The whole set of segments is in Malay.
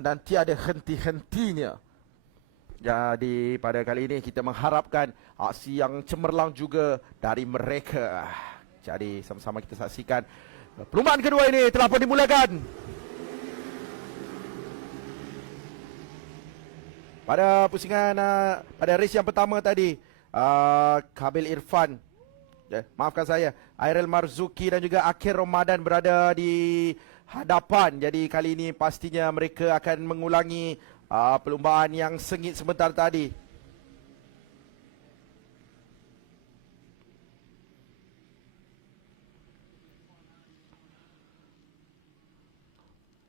dan tiada henti-hentinya. Jadi pada kali ini kita mengharapkan aksi yang cemerlang juga dari mereka. Jadi sama-sama kita saksikan perlumbaan kedua ini telah pun dimulakan. Pada pusingan pada race yang pertama tadi, Kabil Irfan, maafkan saya, Airil Marzuki dan juga Akhil Ramadan berada di hadapan. Jadi kali ini pastinya mereka akan mengulangi perlumbaan yang sengit sebentar tadi.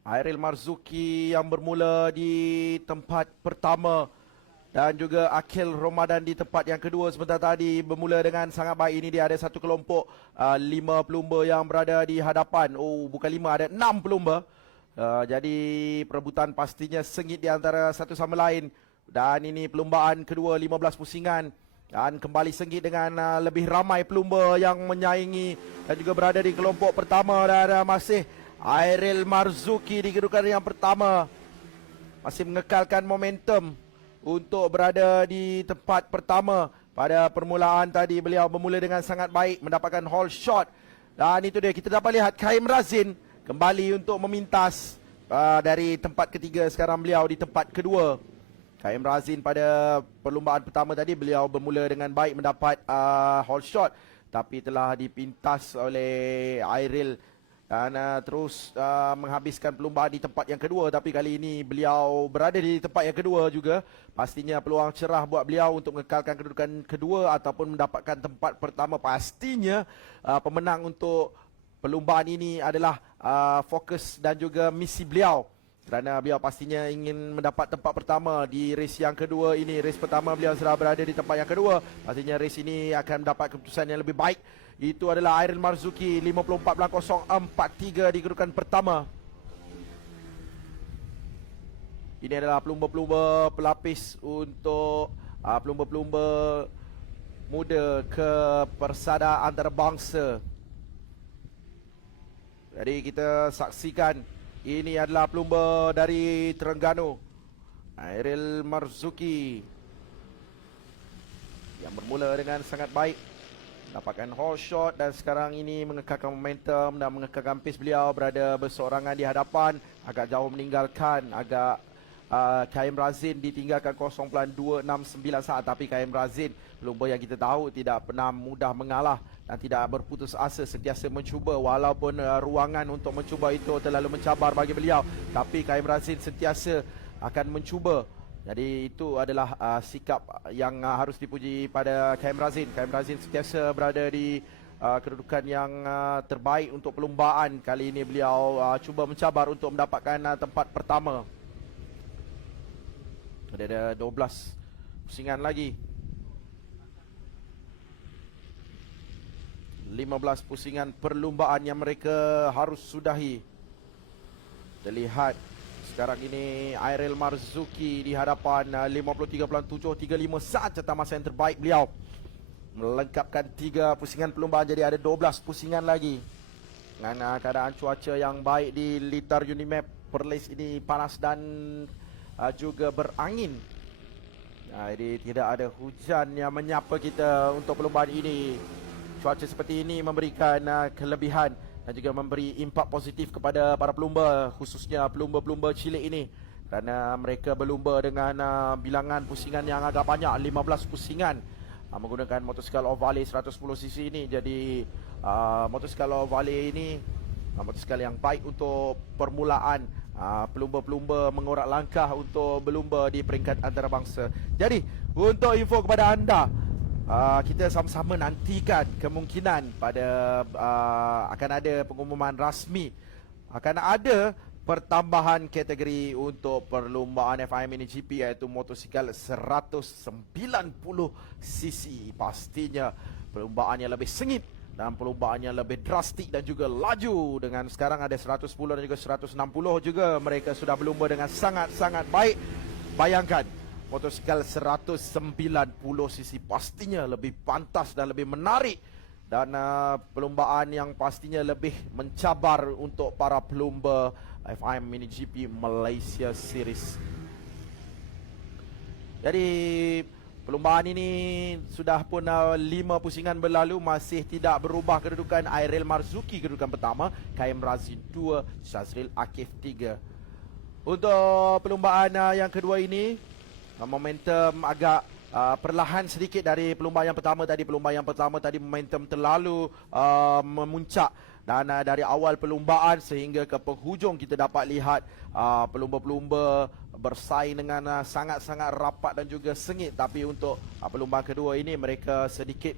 Airil Marzuki yang bermula di tempat pertama dan juga Akhil Ramadan di tempat yang kedua sebentar tadi bermula dengan sangat baik. Ini dia ada satu kelompok 5 pelumba yang berada di hadapan. Oh, bukan 5, ada 6 pelumba. Jadi perebutan pastinya sengit di antara satu sama lain. Dan ini perlumbaan kedua 15 pusingan. Dan kembali sengit dengan lebih ramai pelumba yang menyaingi dan juga berada di kelompok pertama. Dan masih Airil Marzuki di kedudukan yang pertama, masih mengekalkan momentum untuk berada di tempat pertama. Pada permulaan tadi beliau bermula dengan sangat baik, mendapatkan hole shot. Dan itu dia, kita dapat lihat Kaim Razin kembali untuk memintas dari tempat ketiga. Sekarang beliau di tempat kedua. Kaim Razin pada perlumbaan pertama tadi beliau bermula dengan baik, mendapat hole shot, tapi telah dipintas oleh Airil dan terus menghabiskan perlumbaan di tempat yang kedua. Tapi kali ini beliau berada di tempat yang kedua juga. Pastinya peluang cerah buat beliau untuk mengekalkan kedudukan kedua ataupun mendapatkan tempat pertama. Pastinya pemenang untuk perlumbaan ini adalah fokus dan juga misi beliau, kerana beliau pastinya ingin mendapat tempat pertama di race yang kedua ini. Race pertama beliau sudah berada di tempat yang kedua. Pastinya race ini akan mendapat keputusan yang lebih baik. Itu adalah Airil Marzuki 54.043 di kedudukan pertama. Ini adalah pelumba-pelumba pelapis untuk pelumba-pelumba muda ke persada antarabangsa. Jadi kita saksikan, ini adalah pelumba dari Terengganu, Airil Marzuki, yang bermula dengan sangat baik, dapatkan hole shot dan sekarang ini mengekalkan momentum dan mengekalkan pace beliau, berada berseorangan di hadapan, agak jauh meninggalkan, agak Kaim Razin ditinggalkan 0.269 saat. Tapi Kaim Razin, pelumba yang kita tahu tidak pernah mudah mengalah dan tidak berputus asa, sentiasa mencuba walaupun ruangan untuk mencuba itu terlalu mencabar bagi beliau. Tapi Kaim Razin sentiasa akan mencuba. Jadi itu adalah sikap yang harus dipuji pada Kaim Razin. Kaim Razin sentiasa berada di kedudukan yang terbaik untuk perlumbaan. Kali ini beliau cuba mencabar untuk mendapatkan tempat pertama. Ada 12 pusingan lagi, 15 pusingan perlumbaan yang mereka harus sudahi. Terlihat sekarang ini Airil Marzuki di hadapan 53.735 saat catatan masa yang terbaik beliau, melengkapkan 3 pusingan perlumbaan. Jadi ada 12 pusingan lagi. Dengan keadaan cuaca yang baik di Litar Unimap, Perlis ini panas dan juga berangin. Jadi tidak ada hujan yang menyapa kita untuk perlumbaan ini. Cuaca seperti ini memberikan kelebihan dan juga memberi impak positif kepada para pelumba, khususnya pelumba-pelumba cilik ini, kerana mereka berlumba dengan bilangan pusingan yang agak banyak, 15 pusingan, menggunakan motosikal Ovale 110cc ini. Jadi motosikal Ovale ini motosikal yang baik untuk permulaan pelumba-pelumba mengorak langkah untuk berlumba di peringkat antarabangsa. Jadi untuk info kepada anda, kita sama-sama nantikan kemungkinan pada akan ada pengumuman rasmi, akan ada pertambahan kategori untuk perlumbaan FIM MiniGP, iaitu motosikal 190cc. Pastinya perlumbaan yang lebih sengit dan perlumbaan yang lebih drastik dan juga laju. Dengan sekarang ada 110 dan juga 160 juga, mereka sudah berlumba dengan sangat-sangat baik. Bayangkan, motosikal 190cc pastinya lebih pantas dan lebih menarik dan perlumbaan yang pastinya lebih mencabar untuk para pelumba FIM Mini GP Malaysia Series. Jadi perlumbaan ini sudah pun 5 pusingan berlalu, masih tidak berubah kedudukan. Airil Marzuki kedudukan pertama, Kaim Razin 2, Shazril Akif 3. Untuk perlumbaan yang kedua ini, momentum agak perlahan sedikit dari perlumbaan yang pertama tadi. Perlumbaan yang pertama tadi momentum terlalu memuncak, dan dari awal perlumbaan sehingga ke penghujung kita dapat lihat pelumba-pelumba bersaing dengan sangat-sangat rapat dan juga sengit. Tapi untuk perlumbaan kedua ini mereka sedikit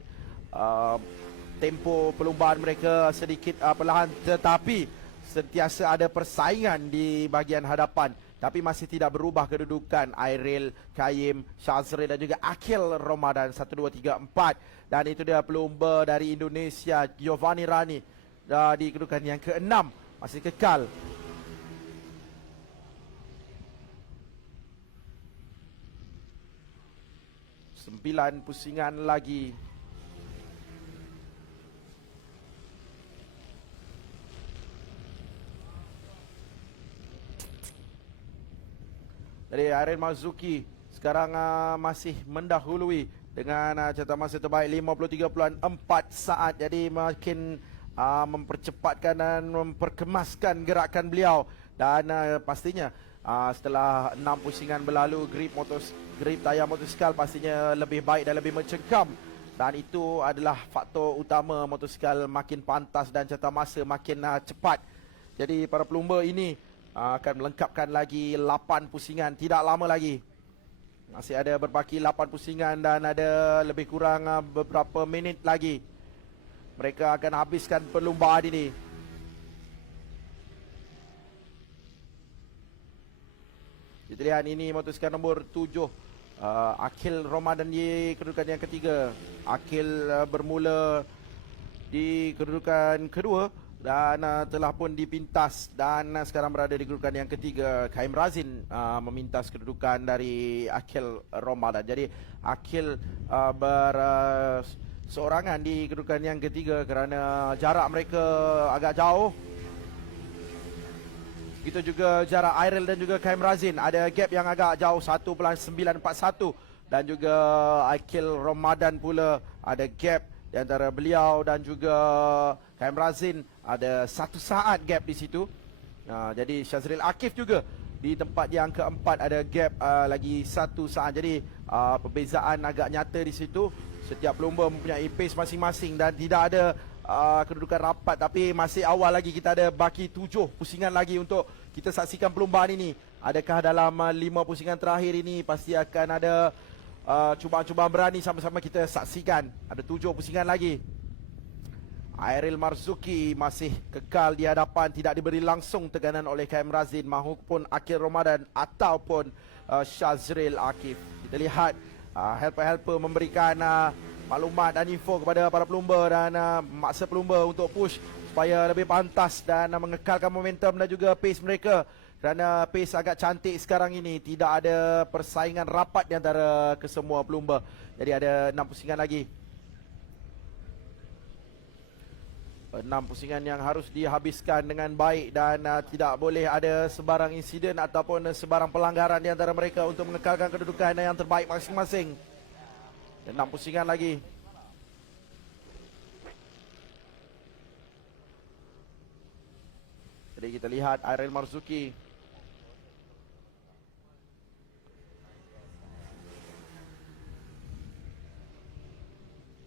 tempo perlumbaan mereka sedikit perlahan, tetapi sentiasa ada persaingan di bahagian hadapan. Tapi masih tidak berubah kedudukan Airil, Kaim, Shazril dan juga Akil Ramadan 1, 2, 3, 4. Dan itu dia pelumba dari Indonesia, Giovanni Rani, di kedudukan yang ke-6 masih kekal. Sembilan pusingan lagi. Jadi Airil Marzuki sekarang masih mendahului dengan catatan masa terbaik 53.4 saat. Jadi makin mempercepatkan dan memperkemaskan gerakan beliau. Dan pastinya setelah 6 pusingan berlalu, grip tayar motosikal pastinya lebih baik dan lebih mencengkam. Dan itu adalah faktor utama motosikal makin pantas dan catatan masa makin cepat. Jadi para pelumba ini akan melengkapkan lagi 8 pusingan. Tidak lama lagi, masih ada berbaki 8 pusingan dan ada lebih kurang beberapa minit lagi mereka akan habiskan perlumbaan ini. Kita lihat ini motosikal nombor 7, Akil Ramadan di kedudukan yang ketiga. Akil bermula di kedudukan kedua dan telah pun dipintas dan sekarang berada di kedudukan yang ketiga. Kaim Razin memintas kedudukan dari Akil Ramadan. Jadi Akil seorangan di kedudukan yang ketiga kerana jarak mereka agak jauh. Begitu juga jarak Airil dan juga Kaim Razin, ada gap yang agak jauh 1.941. Dan juga Akil Ramadan pula ada gap di antara beliau dan juga Kaim Razin, ada 1 saat gap di situ. Jadi Shazril Akif juga di tempat yang keempat, ada gap lagi 1 saat. Jadi perbezaan agak nyata di situ. Setiap pelumba mempunyai pace masing-masing dan tidak ada kedudukan rapat. Tapi masih awal lagi, kita ada baki 7 pusingan lagi untuk kita saksikan perlumbaan ini. Adakah dalam 5 pusingan terakhir ini pasti akan ada cubaan-cubaan berani sama-sama kita saksikan. Ada 7 pusingan lagi. Airil Marzuki masih kekal di hadapan, tidak diberi langsung teganan oleh Kaim Razin maupun Akil Ramadan ataupun Shazril Akif. Kita lihat helper-helper memberikan maklumat dan info kepada para pelumba dan memaksa pelumba untuk push supaya lebih pantas dan mengekalkan momentum dan juga pace mereka. Kerana pace agak cantik sekarang ini, tidak ada persaingan rapat di antara kesemua pelumba. Jadi ada 6 pusingan lagi. 6 pusingan yang harus dihabiskan dengan baik dan tidak boleh ada sebarang insiden ataupun sebarang pelanggaran di antara mereka untuk mengekalkan kedudukan yang terbaik masing-masing. 6 pusingan lagi. Jadi kita lihat Airil Marzuki.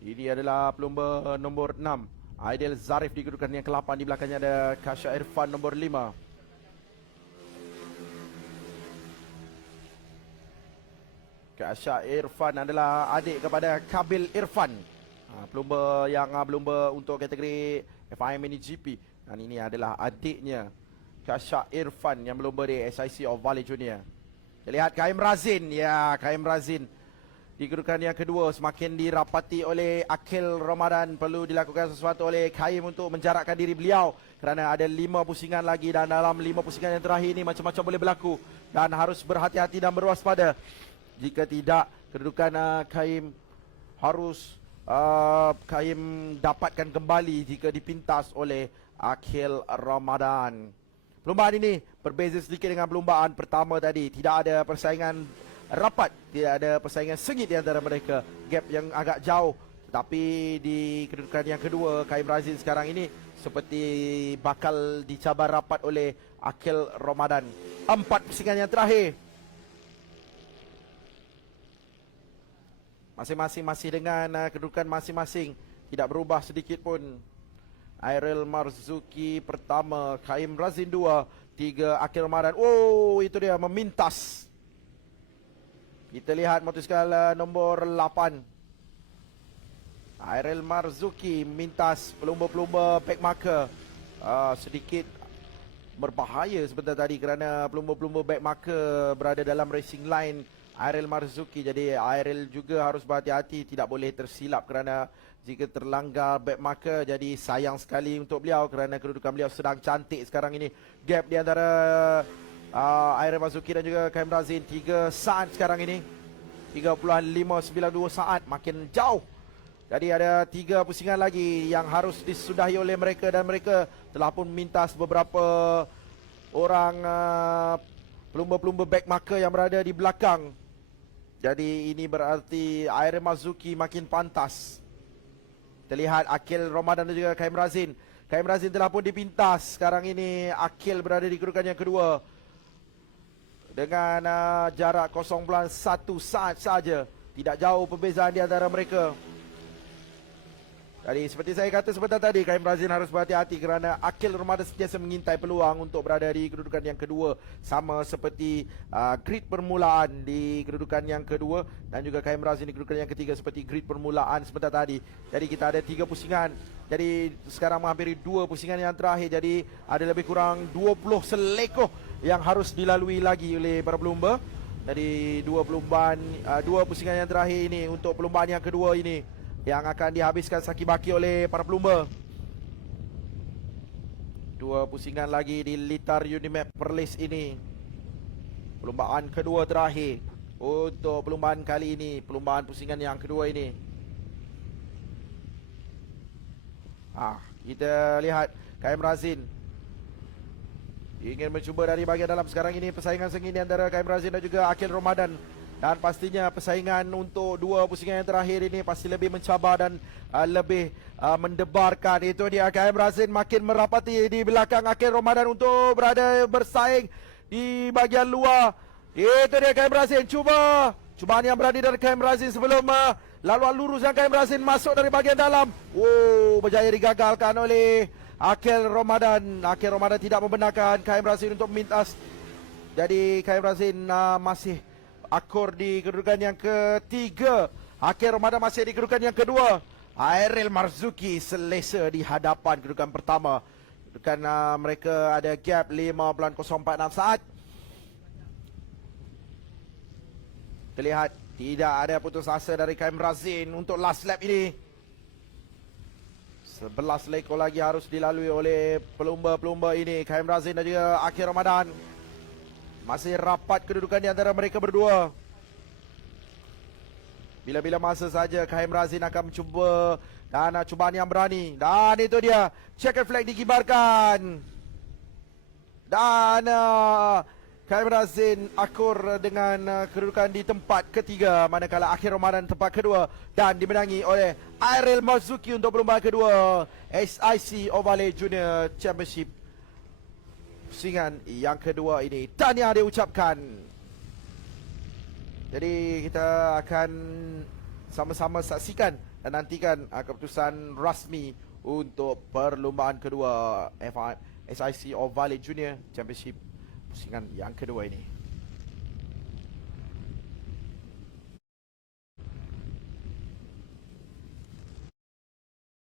Ini adalah pelumba nombor 6, Aidil Zarif di kedudukan yang ke-8. Di belakangnya ada Kasha Irfan nombor 5. Kasha Irfan adalah adik kepada Kabil Irfan, pelumba yang berlumba untuk kategori FIM Mini GP. Dan ini adalah adiknya Kasha Irfan yang berlumba di SIC of Valley Junior. Kita lihat Kaim Razin. Ya, Kaim Razin di kedudukan yang kedua, semakin dirapati oleh Akil Ramadan. Perlu dilakukan sesuatu oleh Kaim untuk menjarakkan diri beliau kerana ada 5 pusingan lagi dan dalam 5 pusingan yang terakhir ini macam-macam boleh berlaku dan harus berhati-hati dan berwaspada. Jika tidak, kedudukan Kaim harus Kaim dapatkan kembali jika dipintas oleh Akhil Ramadan. Perlumbaan ini berbeza sedikit dengan perlumbaan pertama tadi. Tidak ada persaingan rapat, tidak ada persaingan sengit di antara mereka. Gap yang agak jauh. Tetapi di kedudukan yang kedua, Kaim Razin sekarang ini seperti bakal dicabar rapat oleh Akhil Ramadan. 4 pusingan yang terakhir. Masing-masing masih dengan kedudukan masing-masing. Tidak berubah sedikit pun. Airil Marzuki pertama, Kaim Razin 2, 3 Akhil Ramadan. Oh, itu dia memintas. Kita lihat motosikal nombor 8. Airil Marzuki mintas pelumba-pelumba backmarker. Sedikit berbahaya sebentar tadi kerana pelumba-pelumba backmarker berada dalam racing line Airil Marzuki. Jadi Airil juga harus berhati-hati, tidak boleh tersilap kerana jika terlanggar backmarker jadi sayang sekali untuk beliau kerana kedudukan beliau sedang cantik sekarang ini. Gap di antara Airil Marzuki dan juga Kaim Razin 3 saat sekarang ini. 3.592 saat, makin jauh. Jadi ada 3 pusingan lagi yang harus disudahi oleh mereka dan mereka telah pun mintas beberapa orang pelumba-pelumba backmarker yang berada di belakang. Jadi ini berarti Airil Marzuki makin pantas. Kita lihat Akhil Ramadan dan juga Kaim Razin. Kaim Razin telah pun dipintas. Sekarang ini Akhil berada di kedudukan yang kedua dengan jarak 0.1 saat saja. Tidak jauh perbezaan di antara mereka. Jadi seperti saya kata sebentar tadi, Kaim Razin harus berhati-hati kerana Akhil Ramadan sentiasa mengintai peluang untuk berada di kedudukan yang kedua. Sama seperti grid permulaan di kedudukan yang kedua. Dan juga Kaim Razin di kedudukan yang ketiga seperti grid permulaan sebentar tadi. Jadi kita ada 3 pusingan. Jadi sekarang menghampiri 2 pusingan yang terakhir. Jadi ada lebih kurang 20 selekoh yang harus dilalui lagi oleh para pelumba. Jadi 2 pusingan yang terakhir ini untuk perlumbaan yang kedua ini yang akan dihabiskan saki-baki oleh para pelumba. 2 pusingan lagi di litar Unimap Perlis ini. Perlumbaan kedua terakhir untuk perlumbaan kali ini, perlumbaan pusingan yang kedua ini. Kita lihat Kaim Razin ingin mencuba dari bahagian dalam. Sekarang ini persaingan sengit antara Kaim Razin dan juga Akhil Ramadan. Dan pastinya persaingan untuk 2 pusingan yang terakhir ini pasti lebih mencabar dan lebih mendebarkan. Itu dia Kaim Razin makin merapati di belakang Akhil Ramadan untuk berada bersaing di bahagian luar. Itu dia Kaim Razin. Cubaan yang berada dari Kaim Razin sebelum laluan lurus yang Kaim Razin masuk dari bahagian dalam. Berjaya digagalkan oleh Akhil Ramadan. Akhil Ramadan tidak membenarkan Kaim Razin untuk memintas. Jadi Kaim Razin masih akur di kedudukan yang ketiga. Akhil Ramadan masih di kedudukan yang kedua. Airil Marzuki selesa di hadapan kedudukan pertama. Kedudukan mereka ada gap 5.046 saat. Terlihat tidak ada putus asa dari Kaim Razin untuk last lap ini. 11 lekor lagi harus dilalui oleh pelumba-pelumba ini. Kaim Razin dan juga Akhil Ramadan. Masih rapat kedudukan di antara mereka berdua. Bila-bila masa saja Kaim Razin akan mencuba dan cubaan yang berani. Dan itu dia, checkered flag dikibarkan. Dan Kaim Razin akur dengan kedudukan di tempat ketiga, manakala Akhil Ramadan tempat kedua dan dimenangi oleh Airil Marzuki untuk perlumbaan kedua SIC Ovalle Junior Championship. Pusingan yang kedua ini tahniah diucapkan. Jadi kita akan sama-sama saksikan dan nantikan keputusan rasmi untuk perlumbaan kedua SIC Ovalle Junior Championship pusingan yang kedua ini.